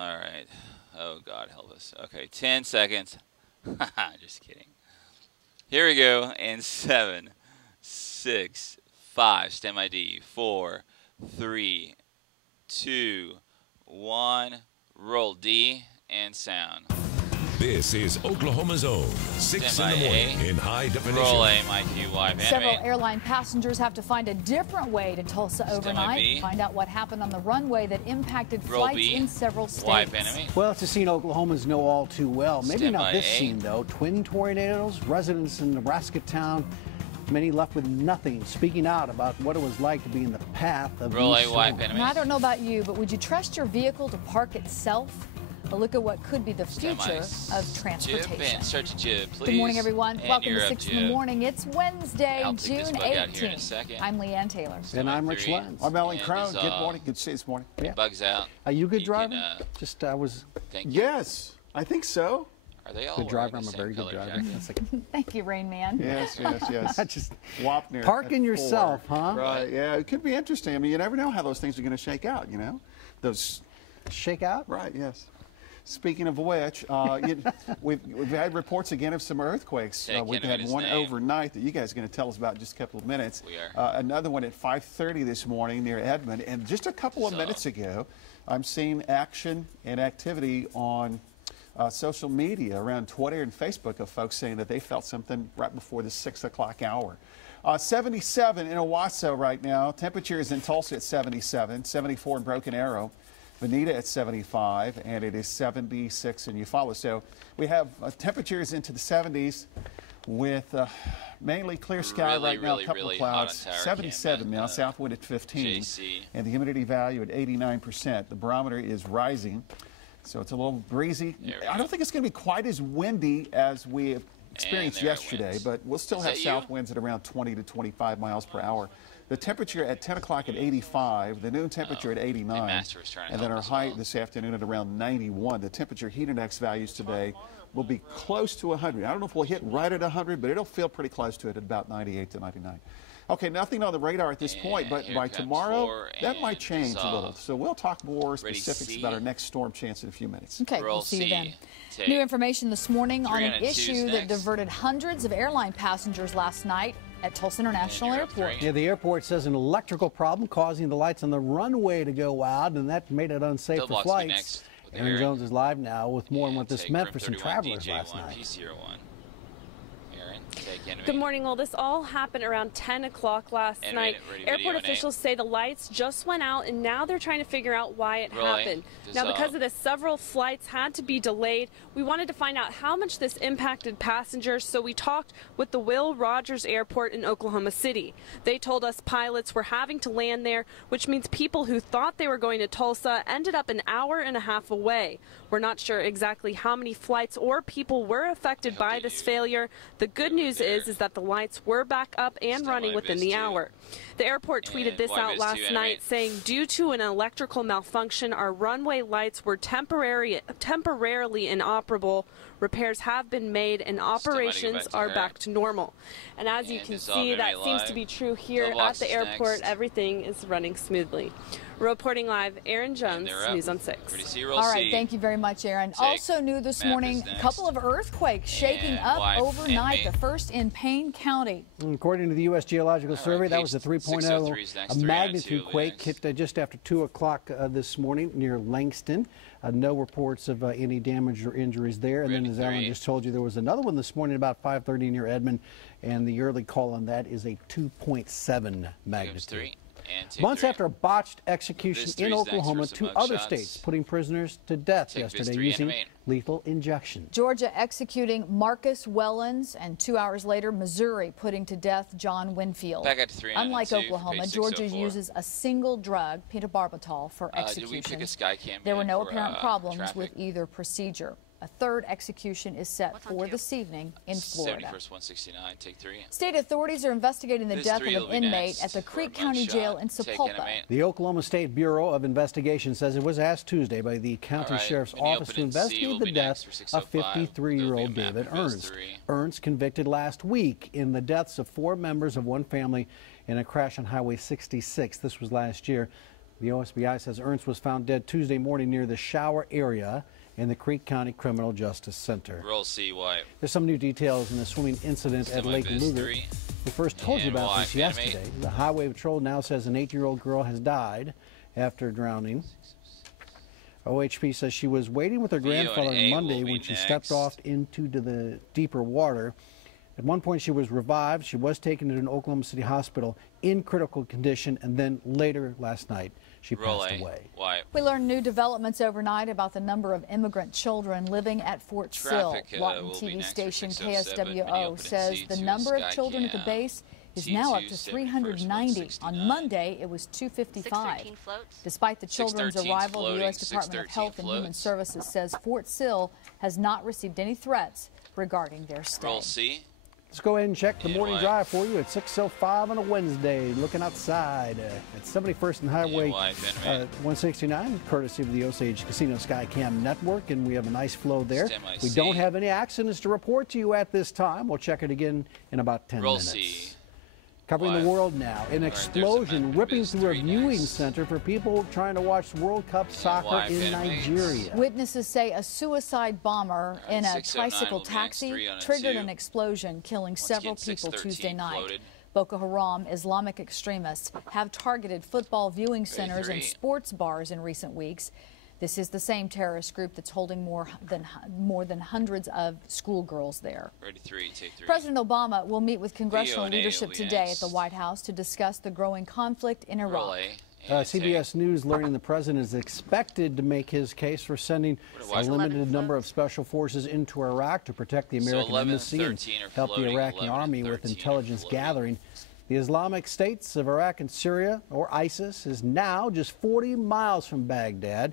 All right. Oh, God help us. Okay, 10 seconds. Just kidding. Here we go. In 7, 6, 5. Stand by D. 4, 3, 2, 1. Roll D and sound. This is Oklahoma's own 6 in the morning in high definition. Roll A, my QY. Several airline passengers have to find a different way to Tulsa overnight. Find out what happened on the runway that impacted flights in several states. Well, it's a scene Oklahomans know all too well. Maybe not this scene, though. Twin tornadoes, residents in Nebraska town, many left with nothing, speaking out about what it was like to be in the path of these storms. And I don't know about you, but would you trust your vehicle to park itself? A look at what could be the future of transportation. Good morning, everyone. Welcome to 6 in the morning. It's Wednesday, June 18th. I'm Leanne Taylor. And I'm Rich Lenz. I'm Ellen Crone. Good morning. Good to see you this morning. Yeah. Bugs out. Are you a good driver? Just Yes, I think so. Are they all good driver? I'm a very good driver. Thank you, Rain Man. Yes. Just Wapner parking yourself, huh? Right. Yeah. It could be interesting. I mean, you never know how those things are going to shake out. You know, those shake out. Right. Yes. Speaking of which, we've had reports again of some earthquakes. We've had one overnight that you guys are going to tell us about in just a couple of minutes. We are. Another one at 5:30 this morning near Edmond. And just a couple of minutes ago, I'm seeing action and activity on social media around Twitter and Facebook of folks saying that they felt something right before the 6 o'clock hour. 77 in Owasso right now. Temperature is in Tulsa at 77, 74 in Broken Arrow. Bonita at 75, and it is 76 in Eufaula. So we have temperatures into the 70s with mainly clear sky right now, a couple of clouds. 77 now, south wind at 15, and the humidity value at 89%. The barometer is rising, so it's a little breezy. I don't think it's going to be quite as windy as we experienced yesterday, but we'll still have south winds at around 20 to 25 miles per hour. The temperature at 10 o'clock at 85, the noon temperature at 89, and then our high this afternoon at around 91. The temperature heat index values today will be close to 100. I don't know if we'll hit right at 100, but it'll feel pretty close to it at about 98 to 99. Okay, nothing on the radar at this point, but by tomorrow, that might change a little. So we'll talk more specifics about our next storm chance in a few minutes. Okay, we'll see you then. New information this morning on an issue that diverted hundreds of airline passengers last night at Tulsa International Airport. Yeah, the airport says an electrical problem causing the lights on the runway to go out, and that made it unsafe for flights. Aaron Jones is live now with more on what this meant for some travelers last night. Good morning. Well, this all happened around 10 o'clock last night. Airport officials say the lights just went out, and now they're trying to figure out why it happened. Now, because of this, several flights had to be delayed. We wanted to find out how much this impacted passengers, so we talked with the Will Rogers Airport in Oklahoma City. They told us pilots were having to land there, which means people who thought they were going to Tulsa ended up an hour and a half away. We're not sure exactly how many flights or people were affected by this failure. The good news is that the lights were back up and running within the hour. The airport tweeted this out last night, saying, due to an electrical malfunction, our runway lights were temporarily inoperable. Repairs have been made and operations are back to normal. And as you can see, that seems to be true here at the airport. Everything is running smoothly. Reporting live, Aaron Jones, News on 6. All right, thank you very much, Aaron. Also new this morning, a couple of earthquakes shaking up overnight, the first in Payne County. According to the U.S. Geological Survey, that was a 3.0 magnitude quake hit just after 2 o'clock this morning near Langston. No reports of any damage or injuries there. And then, as Ellen just told you, there was another one this morning about 5:30 near Edmond, and the early call on that is a 2.7 magnitude. Months after a botched execution in Oklahoma, 2 other states putting prisoners to death yesterday using lethal injection. Georgia executing Marcus Wellens, and 2 hours later, Missouri putting to death John Winfield. Unlike Oklahoma, Georgia uses a single drug, pentobarbital, for execution. There were no apparent problems with either procedure. A third execution is set for this evening in Florida. 169, take 3. State authorities are investigating the death of an inmate at the Creek County Jail in Sapulpa. The Oklahoma State Bureau of Investigation says it was asked Tuesday by the county sheriff's office to investigate the death of 53-year-old David Ernst. Ernst convicted last week in the deaths of 4 members of one family in a crash on Highway 66. This was last year. The OSBI says Ernst was found dead Tuesday morning near the shower area in the Creek County Criminal Justice Center. Roll C, White. There's some new details in the swimming incident at Lake Luger. We first told you about this yesterday. The Highway Patrol now says an 8-year-old girl has died after drowning. OHP says she was waiting with her grandfather on Monday when she stepped off into the deeper water. At one point, she was revived. She was taken to an Oklahoma City hospital in critical condition, and then later last night, she passed away. We learned new developments overnight about the number of immigrant children living at Fort Sill. Lawton TV station KSWO says the number of children at the base is now up to 390. On Monday, it was 255. Despite the children's arrival, the U.S. Department of Health and Human Services says Fort Sill has not received any threats regarding their stay. Roll C. Let's go ahead and check the morning drive for you at 6:05 on a Wednesday. Looking outside at 71st and Highway 169, courtesy of the Osage Casino Skycam Network, and we have a nice flow there. We don't have any accidents to report to you at this time. We'll check it again in about 10 minutes. C. Covering the world now, an explosion ripping through a viewing center for people trying to watch World Cup soccer in Nigeria. Witnesses say a suicide bomber in a tricycle taxi triggered an explosion, killing several people Tuesday night. Boko Haram Islamic extremists have targeted football viewing centers and sports bars in recent weeks. This is the same terrorist group that's holding more than hundreds of schoolgirls there. President Obama will meet with congressional leadership today at the White House to discuss the growing conflict in Iraq. CBS News learning the president is expected to make his case for sending a limited number of special forces into Iraq to protect the American embassy and help the Iraqi army with intelligence gathering. The Islamic States of Iraq and Syria, or ISIS, is now just 40 miles from Baghdad.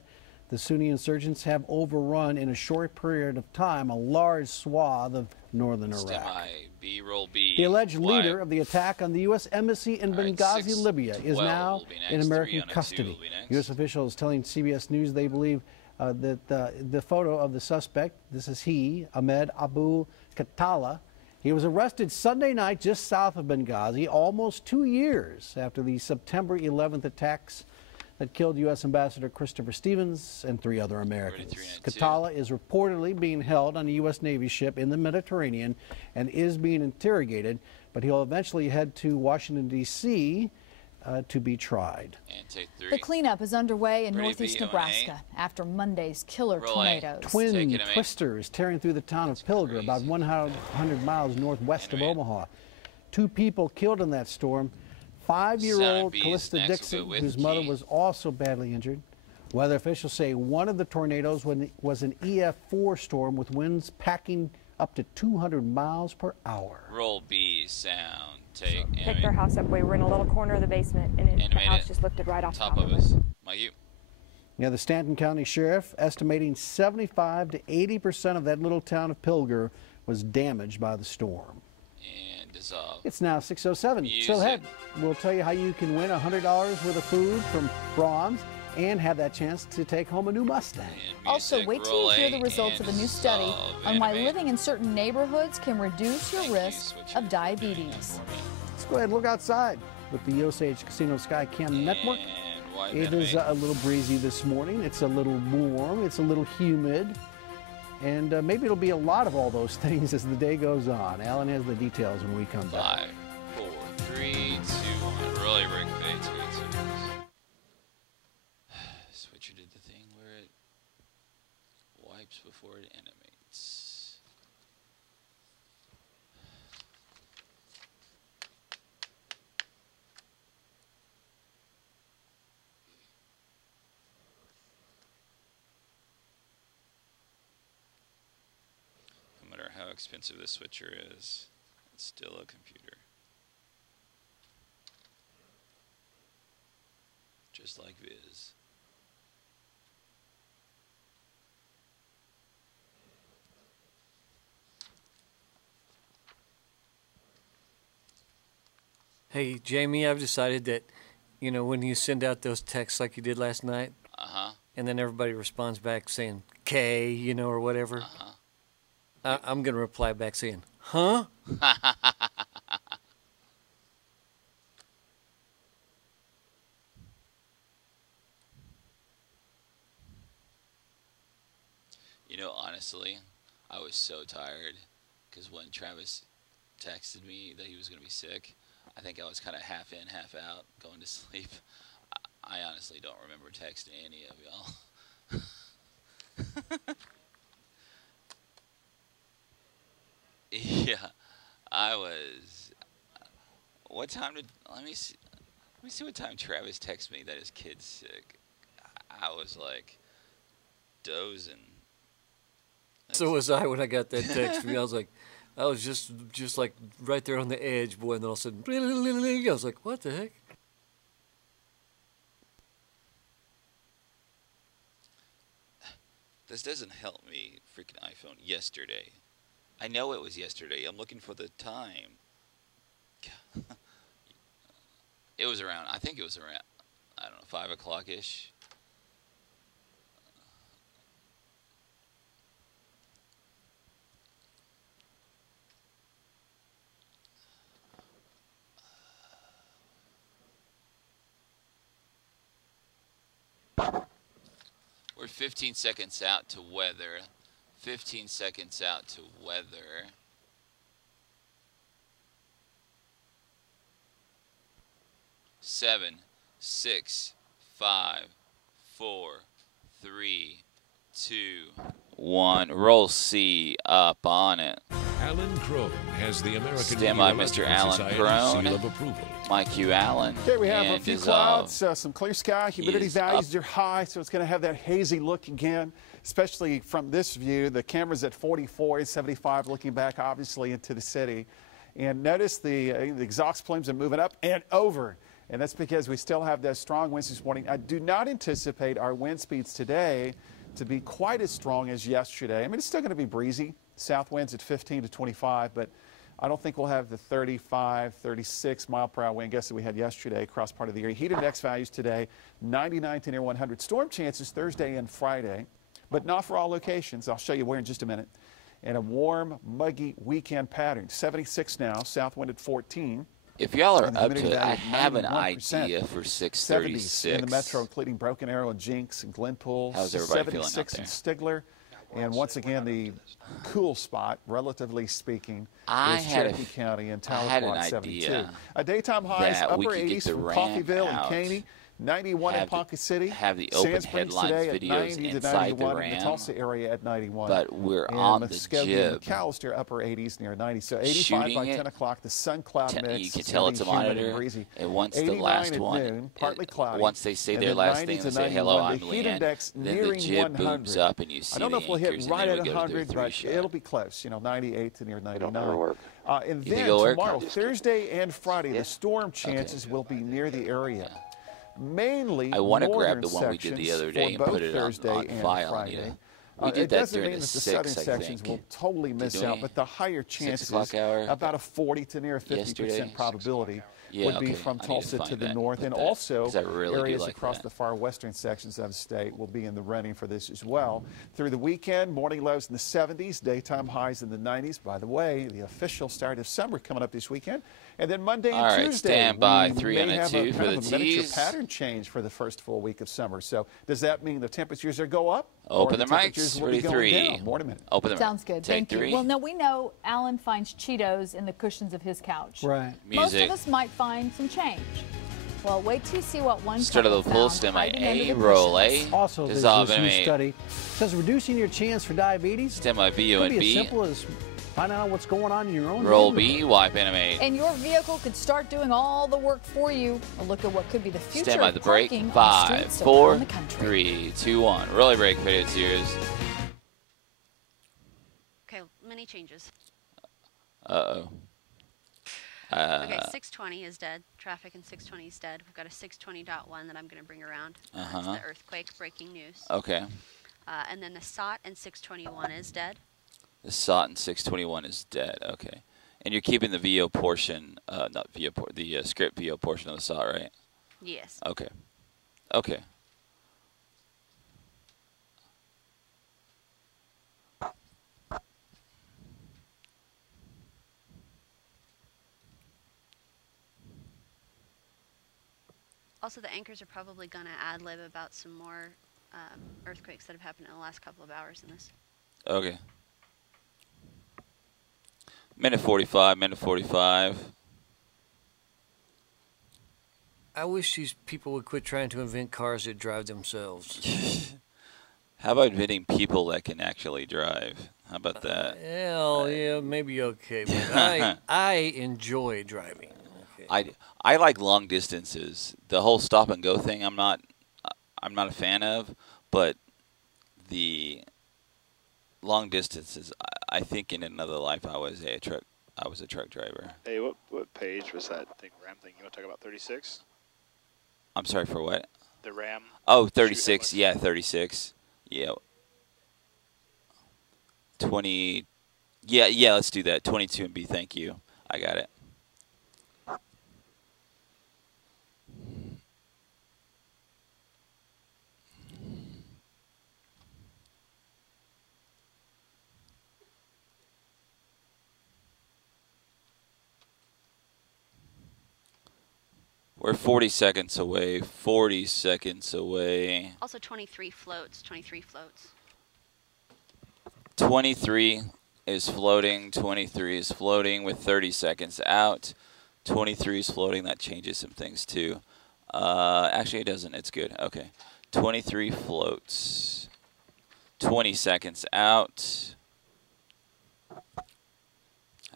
The Sunni insurgents have overrun in a short period of time a large swath of northern Iraq. The alleged leader of the attack on the U.S. embassy in Benghazi, Libya, is now in American custody. U.S. officials telling CBS News they believe that the photo of the suspect, this is he, Ahmed Abu Khattala, he was arrested Sunday night just south of Benghazi, almost 2 years after the September 11th attacks that killed U.S. Ambassador Christopher Stevens and 3 other Americans. Khattala is reportedly being held on a U.S. Navy ship in the Mediterranean and is being interrogated, but he'll eventually head to Washington, D.C. To be tried. The cleanup is underway in northeast Nebraska after Monday's killer tornadoes. Twin twisters tearing through the town of Pilger, about 100 miles northwest of Omaha. 2 people killed in that storm. 5-year-old Callista Dixon, whose mother was also badly injured. Weather officials say one of the tornadoes was an EF4 storm with winds packing up to 200 miles per hour. Roll B, sound, take, picked our house up. We were in a little corner of the basement, and the house just lifted right off top of us. Yeah, the Stanton County Sheriff estimating 75 to 80% of that little town of Pilger was damaged by the storm. It's now 6:07. Still ahead, we'll tell you how you can win $100 worth of food from Braum's and have that chance to take home a new Mustang. Also, wait till you hear the results of a new study on why living in certain neighborhoods can reduce your risk of diabetes. Let's go ahead and look outside with the Osage Casino Skycam Network. It is a little breezy this morning. It's a little warm. It's a little humid. And maybe it'll be a lot of all those things as the day goes on. Alan has the details when we come back. 5, 4, 3, 2, 1. Really rig fades. Switcher did the thing where it wipes before it animates. No matter how expensive this switcher is, it's still a computer. Just like Viz. Hey, Jamie, I've decided that, you know, when you send out those texts like you did last night, and then everybody responds back saying K, you know, or whatever, I'm going to reply back saying, huh? You know, honestly, I was so tired because when Travis texted me that he was going to be sick, I think I was kind of half in, half out, going to sleep. I honestly don't remember texting any of y'all. Yeah, I was. What time did? Let me see. Let me see what time Travis texted me that his kid's sick. I was like dozing. So was I when I got that text from you. I was just like right there on the edge, boy, and then all of a sudden, I was like, what the heck? This doesn't help me, freaking iPhone, yesterday. I know it was yesterday. I'm looking for the time. It was around, I think it was around, I don't know, 5 o'clock-ish. We're 15 seconds out to weather. 15 seconds out to weather. Seven, 6, 5, 4, 3, 2, 1. Roll C up on it. Alan Crone has the American Stand by, Mr. Alan Crone. Seal of approval. Mike Hugh Allen. Okay, we have a few clouds, some clear sky. Humidity values are high, so it's going to have that hazy look again, especially from this view. The camera's at 44, 75, looking back, obviously, into the city. And notice the exhaust plumes are moving up and over. And that's because we still have those strong winds this morning. I do not anticipate our wind speeds today to be quite as strong as yesterday. I mean, it's still going to be breezy. South winds at 15 to 25, but I don't think we'll have the 35, 36 mile per hour wind gusts that we had yesterday across part of the area. Heat index values today, 99 to near 100. Storm chances Thursday and Friday, but not for all locations. I'll show you where in just a minute. And a warm, muggy weekend pattern. 76 now, south wind at 14. If y'all are up to it, I have an idea for 636. In the metro, including Broken Arrow and Jinx and Glenpool. How's everybody feeling out there? In Stigler. And once again, the cool spot, relatively speaking, is Cherokee County and Tahlequah 72. A daytime highs upper 80s from Coffeyville and Caney. 91 in Pocket City. Have the open headlines videos inside the RAM. In the Tulsa area at 91. But we're on the jib. McAllister upper 80s near 90. So 85 by 10 o'clock. The sun cloud mix. You can tell it's a monitor. And once the last one, noon, partly cloudy. Once they say their last thing, they say, hello, I'm Leanne. Then the jib booms up and you see I don't know if we'll hit right at 100, but shot. it'll be close. 98 to near 99. And then tomorrow, Thursday and Friday, the storm chances will be near the area. Mainly I want to grab the one we did the other day and put it on file. Friday. We did that during the 6, southern sections will totally miss out, but the higher chances, about a 40 to near 50% probability, would be from Tulsa to the north, and also areas across the far western sections of the state will be in the running for this as well. Through the weekend, morning lows in the 70s, daytime highs in the 90s. By the way, the official start of summer coming up this weekend. And then Monday and Tuesday, stand by, we 3 and a 2 for the miniature pattern change for the first full week of summer. So does that mean the temperatures are go up? Open the mics, 33. More in a minute. Open the Sounds good. Take Thank you. 3. Well, no, we know Alan finds Cheetos in the cushions of his couch. Right. Most of us might find some change. Well, wait till you see what one Start of the full stem A, roll A. Also, there's this new study says reducing your chance for diabetes. Stem B, O, and could be B. as simple as finding out what's going on in your own roll B, wipe animate. And your vehicle could start doing all the work for you. A look at what could be the future Stand by the of brake. parking 5, on streets 4, around the country. 3, 2, 1. Rolly brake, video series. Okay, many changes. Uh-oh. Okay, 620 is dead. Traffic in 620 is dead. We've got a 620.1 that I'm going to bring around. It's the earthquake breaking news. Okay. And then the SOT and 621 is dead. The SOT and 621 is dead. Okay. And you're keeping the VO portion, not VO, the script VO portion of the SOT, right? Yes. Okay. Okay. Also, the anchors are probably going to ad-lib about some more earthquakes that have happened in the last couple of hours in this. Okay. Minute 45, minute 45. I wish these people would quit trying to invent cars that drive themselves. How about inventing people that can actually drive? How about that? Hell, yeah, maybe okay. But I enjoy driving. Okay. I like long distances. The whole stop and go thing, I'm not a fan of, but the long distances, I think in another life I was a truck driver. Hey, what page was that RAM thing? You want to talk about 36? I'm sorry, for what? The RAM. Oh, 36. Yeah, 36. Yeah. 20. Yeah, let's do that. 22 and B, thank you. I got it. We're 40 seconds away. 40 seconds away. Also 23 floats. 23 floats. 23 is floating. 23 is floating with 30 seconds out. 23 is floating. That changes some things too. Actually, it doesn't. It's good. Okay. 23 floats. 20 seconds out. I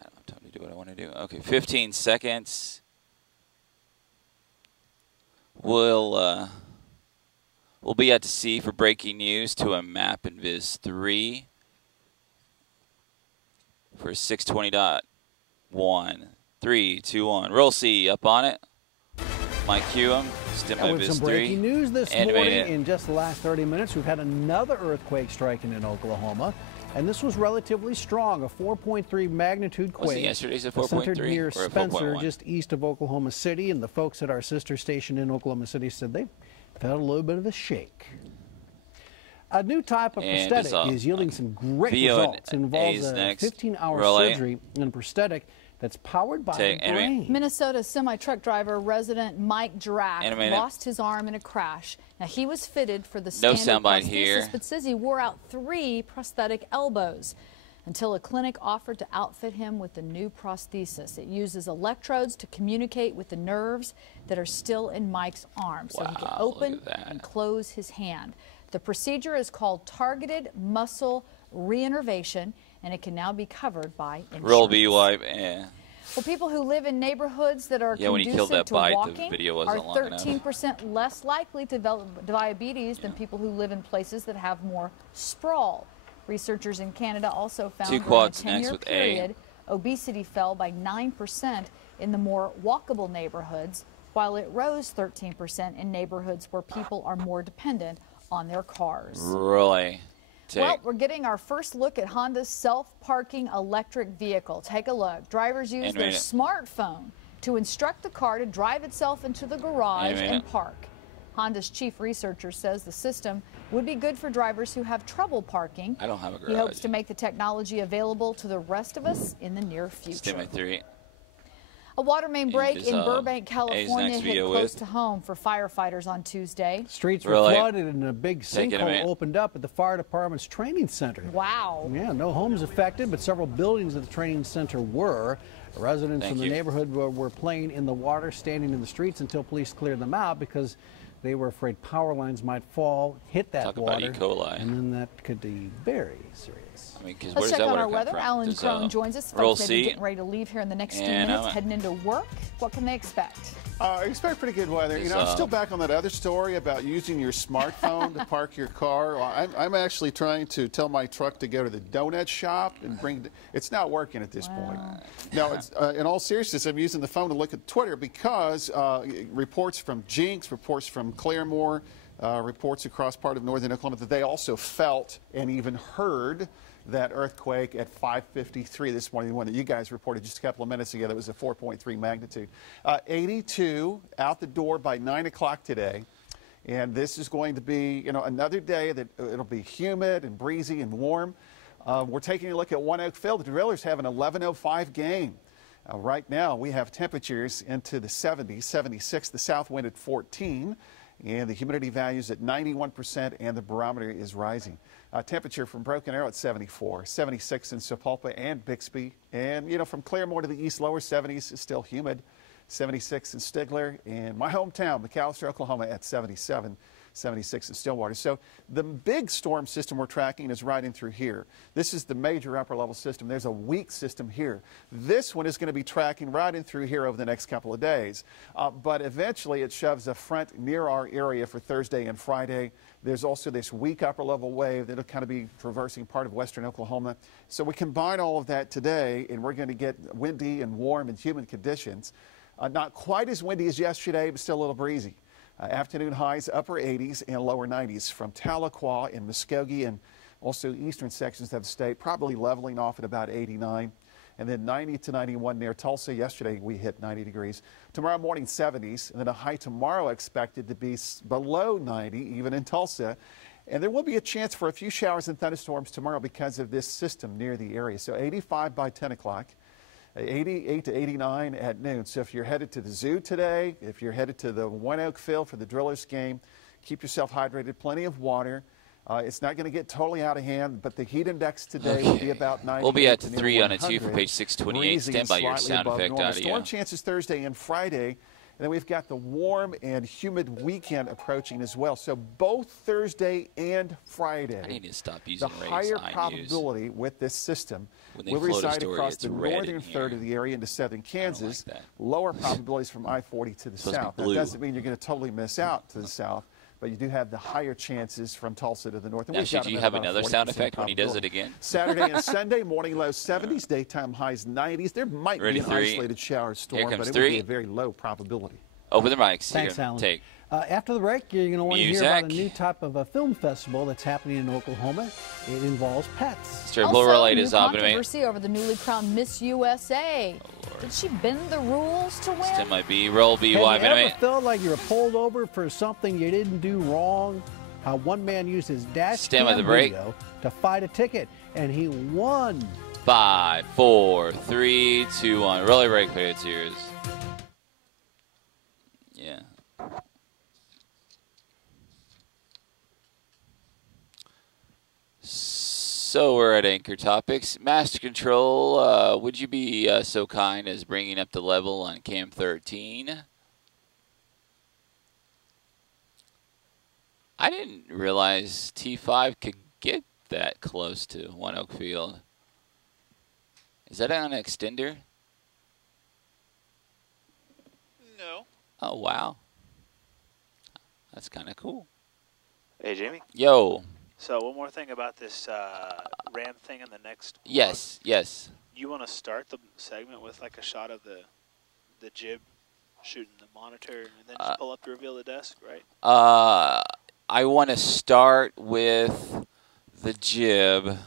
don't have time to do what I want to do. Okay. 15 seconds. We'll be out to sea for breaking news to a map in Viz 3 for 620.1. 3, 2, 1. Roll C up on it. Mike Hewem, Stim by Viz 3. Some breaking news this morning. In just the last 30 minutes, we've had another earthquake striking in Oklahoma. And this was relatively strong, a 4.3 magnitude quake. Was it yesterday's at 4.3 centered near or Spencer, just east of Oklahoma City. And the folks at our sister station in Oklahoma City said they felt a little bit of a shake. A new type of prosthetic is yielding some great results. It involves a 15-hour surgery and a prosthetic that's powered by a brain. Minnesota semi-truck driver resident Mike Drack lost his arm in a crash. Now, he was fitted for the standard prosthesis, but says he wore out 3 prosthetic elbows until a clinic offered to outfit him with the new prosthesis. It uses electrodes to communicate with the nerves that are still in Mike's arm, so he can open and close his hand. The procedure is called targeted muscle reinnervation, and it can now be covered by insurance. Roll B wipe, yeah. Well, people who live in neighborhoods that are conducive to walking are 13% less likely to develop diabetes than people who live in places that have more sprawl. Researchers in Canada also found that in a 10-year period, obesity fell by 9% in the more walkable neighborhoods, while it rose 13% in neighborhoods where people are more dependent on their cars. Really? Well, we're getting our first look at Honda's self-parking electric vehicle. Take a look. Drivers use their smartphone to instruct the car to drive itself into the garage and park. Honda's chief researcher says the system would be good for drivers who have trouble parking. I don't have a garage. He hopes to make the technology available to the rest of us in the near future. Stim by 3. A water main break in Burbank, California hit close to home for firefighters on Tuesday. Streets were flooded and a big sinkhole opened up at the fire department's training center. Wow. Yeah, no homes affected, but several buildings at the training center were. Residents from the neighborhood were playing in the water, standing in the streets until police cleared them out because they were afraid power lines might fall, hit that water, about E. coli. And then that could be very serious. I mean, let's check out our weather. Alan Crone joins us. Folks may be getting ready to leave here in the next few minutes, heading into work. What can they expect? I expect pretty good weather. You know, I'm still back on that other story about using your smartphone to park your car. I'm actually trying to tell my truck to go to the donut shop and bring. It's not working at this point. No, it's, in all seriousness, I'm using the phone to look at Twitter because reports from Jinx, reports from Claremore, reports across part of northern Oklahoma that they also felt and even heard that earthquake at 5:53 this morning, the one that you guys reported just a couple of minutes ago. That was a 4.3 magnitude. 82 out the door by 9 o'clock today. And this is going to be, you know, another day that it'll be humid and breezy and warm. We're taking a look at One Oak Field. The Drillers have an 11:05 game. Right now we have temperatures into the 70s, 76, the south wind at 14. And the humidity value is at 91%, and the barometer is rising. Temperature from Broken Arrow at 74, 76 in Sapulpa and Bixby. And, you know, from Claremore to the east, lower 70s is still humid. 76 in Stigler, and my hometown, McAlester, Oklahoma, at 77. 76 in Stillwater. So the big storm system we're tracking is right in through here. This is the major upper level system. There's a weak system here. This one is going to be tracking right in through here over the next couple of days. But eventually it shoves a front near our area for Thursday and Friday. There's also this weak upper level wave that'll kind of be traversing part of western Oklahoma. So we combine all of that today, and we're going to get windy and warm and humid conditions. Not quite as windy as yesterday, but still a little breezy. Afternoon highs upper 80s and lower 90s from Tahlequah and Muskogee and also eastern sections of the state, probably leveling off at about 89. And then 90 to 91 near Tulsa. Yesterday we hit 90 degrees. Tomorrow morning 70s, and then a high tomorrow expected to be below 90 even in Tulsa. And there will be a chance for a few showers and thunderstorms tomorrow because of this system near the area. So 85 by 10 o'clock. 88 to 89 at noon. So if you're headed to the zoo today, if you're headed to the One Oak Field for the Drillers game, keep yourself hydrated, plenty of water. It's not going to get totally out of hand, but the heat index today will be about 90. We'll be at 3 on a 2 for page 628. Stand by your sound effect audio. Storm chances Thursday and Friday. And then we've got the warm and humid weekend approaching as well. So both Thursday and Friday. I need to stop using the higher probability with this system will reside across the northern third of the area into southern Kansas. Like lower probabilities from I-40 to the south. That doesn't mean you're going to totally miss out to the south, but you do have the higher chances from Tulsa to the north. And now, should you have another sound effect when he does it again? Saturday and Sunday, morning lows 70s, daytime highs 90s. There might be an isolated shower storm, but it would be a very low probability. Open the mics. Thanks, Alan. Take. After the break, you're going to want to hear about a new type of a film festival that's happening in Oklahoma. It involves pets. Also, new controversy over the newly crowned Miss USA. Did she bend the rules to win? Stand by B. Roll B. Have you ever felt like you were pulled over for something you didn't do wrong? How one man used his dash cam video to fight a ticket, and he won. 5, 4, 3, 2, 1. Really break for your tears. Yeah. So we're at Anchor Topics. Master Control, would you be so kind as bringing up the level on Cam 13? I didn't realize T5 could get that close to One Oak Field. Is that on an extender? No. Oh, wow. That's kind of cool. Hey, Jamie. Yo. So one more thing about this RAM thing in the next vlog. Yes. You want to start the segment with like a shot of the jib shooting the monitor and then just pull up to reveal the desk, right? I want to start with the jib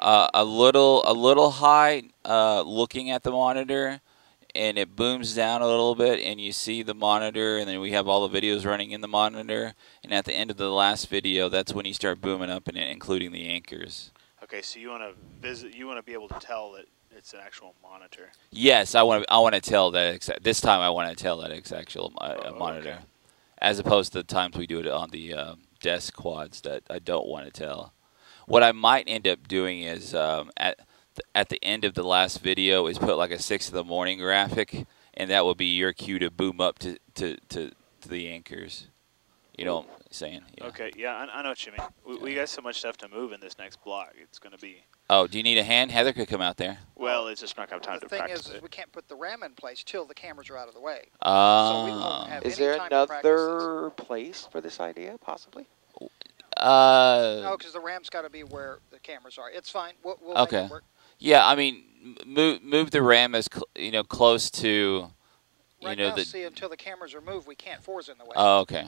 a little high looking at the monitor, and it booms down a little bit, and you see the monitor, and then we have all the videos running in the monitor, and at the end of the last video, that's when you start booming up and including the anchors. Okay, so you want to be able to tell that it's an actual monitor. Yes, I want to tell that this time I want to tell that it's actual monitor, okay. As opposed to the times we do it on the desk quads that I don't want to tell. What I might end up doing is at the end of the last video is put like a 6 in the morning graphic, and that will be your cue to boom up to the anchors. You know what I'm saying? Yeah. Okay, yeah, I know what you mean. We got so much stuff to move in this next block. It's going to be... Oh, do you need a hand? Heather could come out there. Well, it's just not going to have time to practice. The thing is, we can't put the RAM in place till the cameras are out of the way. So we won't have is any there time another place for this idea, possibly? No, because the RAM's got to be where the cameras are. It's fine. We'll make it work. Yeah, I mean, move the RAM as close to, right now, see, until the cameras are moved, we can't. 4's in the way. Oh, okay.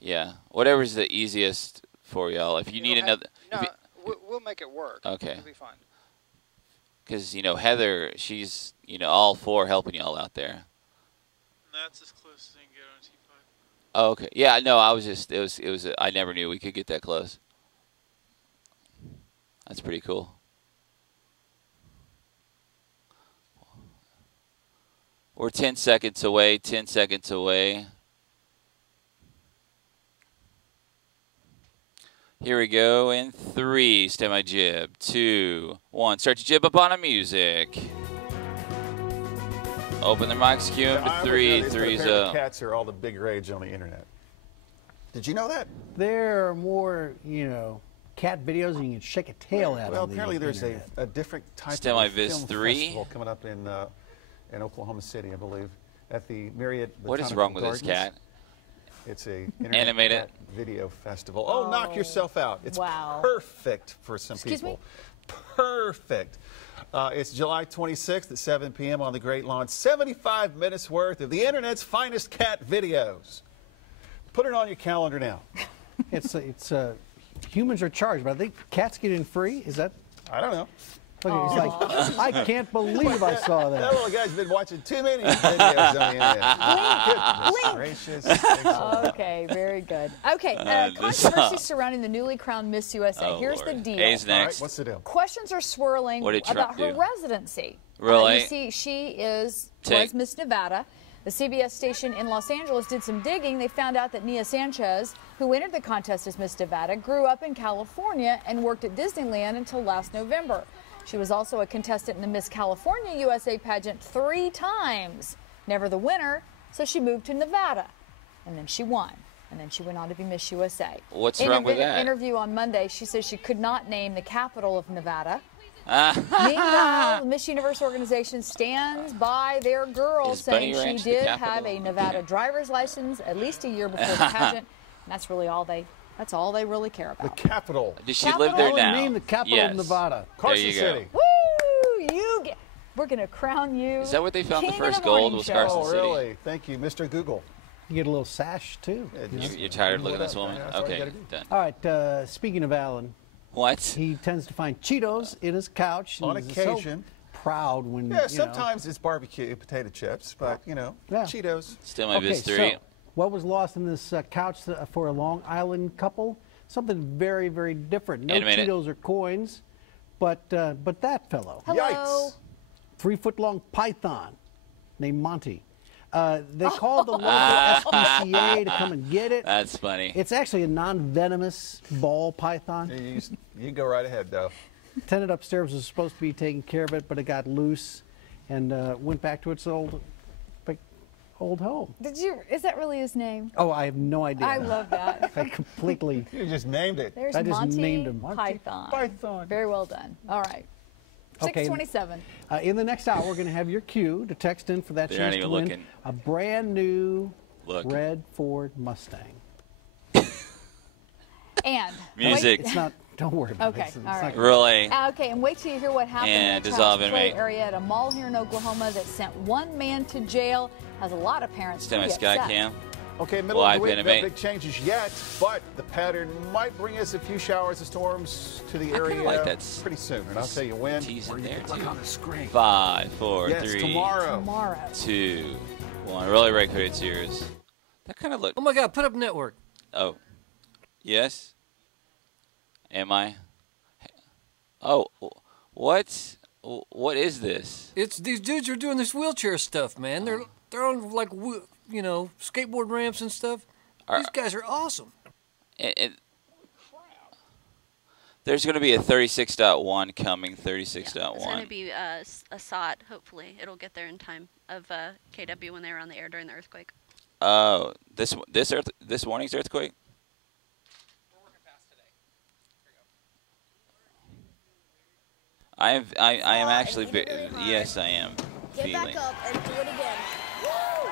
Yeah, whatever's the easiest for y'all. If you need another, we'll make it work. Okay. It'll be fine. Because Heather, she's all for helping y'all out there. That's as close as I can get on T5. Oh, okay. Yeah, no, I was just it was I never knew we could get that close. That's pretty cool. We're 10 seconds away. 10 seconds away. Here we go in 3. Stand by jib. 2, 1. Start your jib up on the music. Open the mics, cue him to 3. 3's up. Cats are all the big rage on the internet. Did you know that? There are more, cat videos and you can shake a tail at. Well, apparently there's a different type of film festival coming up in Oklahoma City, I believe, at the Marriott. What is wrong with this cat? It's a animated video festival. Oh, knock yourself out! It's perfect for some people. Perfect. It's July 26th at 7 p.m. on the Great Lawn. 75 minutes worth of the internet's finest cat videos. Put it on your calendar now. Humans are charged, but I think cats get in free. Is that? I don't know. Look, he's like, I can't believe I saw that. That little guy's been watching too many videos on the internet. Gracious. Okay, very good. Okay, controversy surrounding the newly crowned Miss USA. Here's the deal. A's next. All right, what's the deal? Questions are swirling about her residency. Really? You see, she was Miss Nevada. The CBS station in Los Angeles did some digging. They found out that Nia Sanchez, who entered the contest as Miss Nevada, grew up in California and worked at Disneyland until last November. She was also a contestant in the Miss California USA pageant 3 times. Never the winner, so she moved to Nevada. And then she won. And then she went on to be Miss USA. What's wrong with that? In an interview on Monday, she says she could not name the capital of Nevada. Meanwhile, the Miss Universe organization stands by their girl, saying she did have a Nevada driver's license at least a year before the pageant. And that's really all that's all they really care about. The capital. Does she live there now? Name the capital of Nevada. Carson City. Woo! We're going to crown you. Is that what they found the first gold was Carson City? Oh, really? Thank you, Mr. Google. You get a little sash, too. You're tired of looking at this woman? Okay, done. All right, speaking of Alan. What? He tends to find Cheetos in his couch. On occasion. So proud when, Yeah, sometimes it's barbecue potato chips, but, Cheetos. Still my best 3. So what was lost in this couch for a Long Island couple? Something very, very different. No Cheetos or coins, but that fellow. Hello. Yikes. 3-foot-long python named Monty. They called the local SPCA to come and get it. That's funny. It's actually a non-venomous ball python. You go right ahead, though. Tenant upstairs was supposed to be taking care of it, but it got loose and went back to its old home. Is that really his name? Oh, I have no idea. I love that. I completely. You just named it. There's I just Monty named him. Python. Very well done. All right. 627. In the next hour, we're going to have your cue to text in for that chance to win a brand new red Ford Mustang. And music. It's not. Don't worry about it. Okay, all right. Really? Okay, and wait till you hear what happened in the Child's Play area at a mall here in Oklahoma that sent one man to jail. Has a lot of parents Stand by Sky Cam. Okay, middle of the week, no big changes yet, but the pattern might bring us a few showers of storms to the area pretty soon. And I'll tell you when. There too. On the screen. 5, 4, 3, tomorrow. 2, 1. Really right coded series. That kind of look. Oh my God! Put up network. Oh, yes. Am I? Oh, what? What is this? It's these dudes are doing this wheelchair stuff, man. They're on like skateboard ramps and stuff. These guys are awesome. There's going to be a 36.1 coming. 36.1. It's going to be a SOT. Hopefully, it'll get there in time of KW when they were on the air during the earthquake. Oh, this morning's earthquake. I am actually, yes, I am. Get back up and do it again. Woo!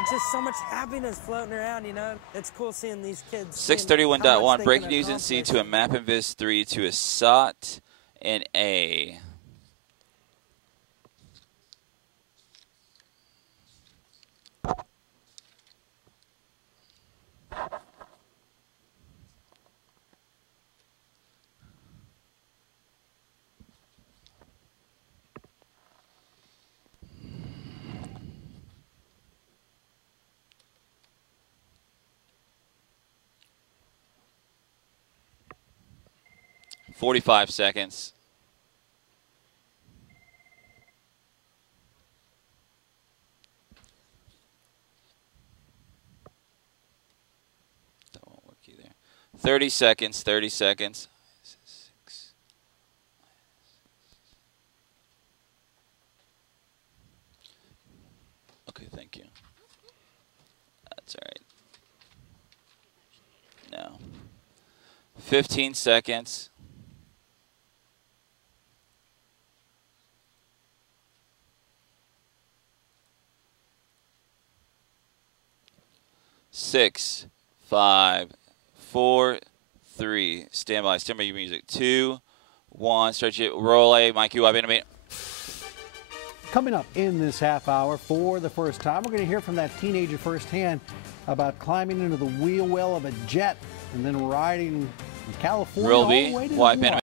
It's just so much happiness floating around, It's cool seeing these kids. 631.1, breaking news in C to a map in Vis 3 to a SOT and A. $45 seconds. That won't work either. 30 seconds, 30 seconds. Okay, thank you. That's all right. No. 15 seconds. Six, 5, 4, 3. Stand by your music. 2, 1. Start your roll. Mike, you have animate. Coming up in this half hour for the first time, we're going to hear from that teenager firsthand about climbing into the wheel well of a jet and then riding from California all the way to Hawaii.